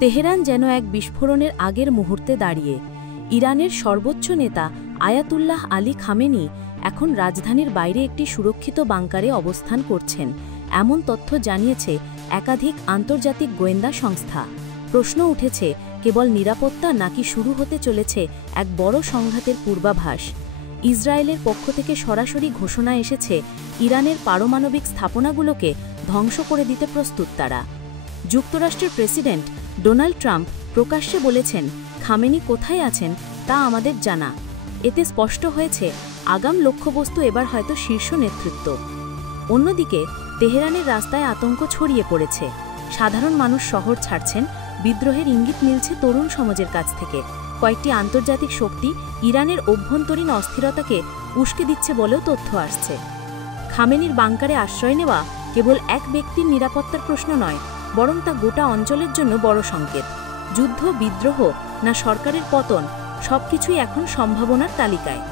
Tehran যেন এক বিস্ফোরণের আগের মুহূর্তে দাঁড়িয়ে। ইরানের সর্বোচ্চ নেতা আয়াতুল্লাহ আলী খামেনি এখন রাজধানীর বাইরে একটি সুরক্ষিত বাংকারে অবস্থান করছেন, এমন তথ্য জানিয়েছে একাধিক আন্তর্জাতিক গোয়েন্দা সংস্থা। প্রশ্ন উঠেছে, কেবল নিরাপত্তা নাকি শুরু হতে চলেছে এক বড় সংঘাতের পূর্বাভাস? ইসরায়েলের পক্ষ থেকে সরাসরি ঘোষণা এসেছে, ইরানের পারমাণবিক স্থাপনাগুলোকে ধ্বংস করে দিতে প্রস্তুত তারা। যুক্তরাষ্ট্রের প্রেসিডেন্ট ডোনাল্ড ট্রাম্প প্রকাশ্যে বলেছেন, খামেনি কোথায় আছেন তা আমাদের জানা। এতে স্পষ্ট হয়েছে, আগাম লক্ষ্যবস্তু এবার হয়তো শীর্ষ নেতৃত্ব। অন্যদিকে তেহরানের রাস্তায় আতঙ্ক ছড়িয়ে পড়েছে। সাধারণ মানুষ শহর ছাড়ছেন, বিদ্রোহের ইঙ্গিত মিলছে তরুণ সমাজের কাছ থেকে। কয়েকটি আন্তর্জাতিক শক্তি ইরানের অভ্যন্তরীণ অস্থিরতাকে উস্কে দিচ্ছে বলেও তথ্য আসছে। খামেনির বাংকারে আশ্রয় নেওয়া কেবল এক ব্যক্তির নিরাপত্তার প্রশ্ন নয়, বরং তা গোটা অঞ্চলের জন্য বড় সংকেত। যুদ্ধ, বিদ্রোহ না সরকারের পতন, সবকিছুই এখন সম্ভাবনার তালিকায়।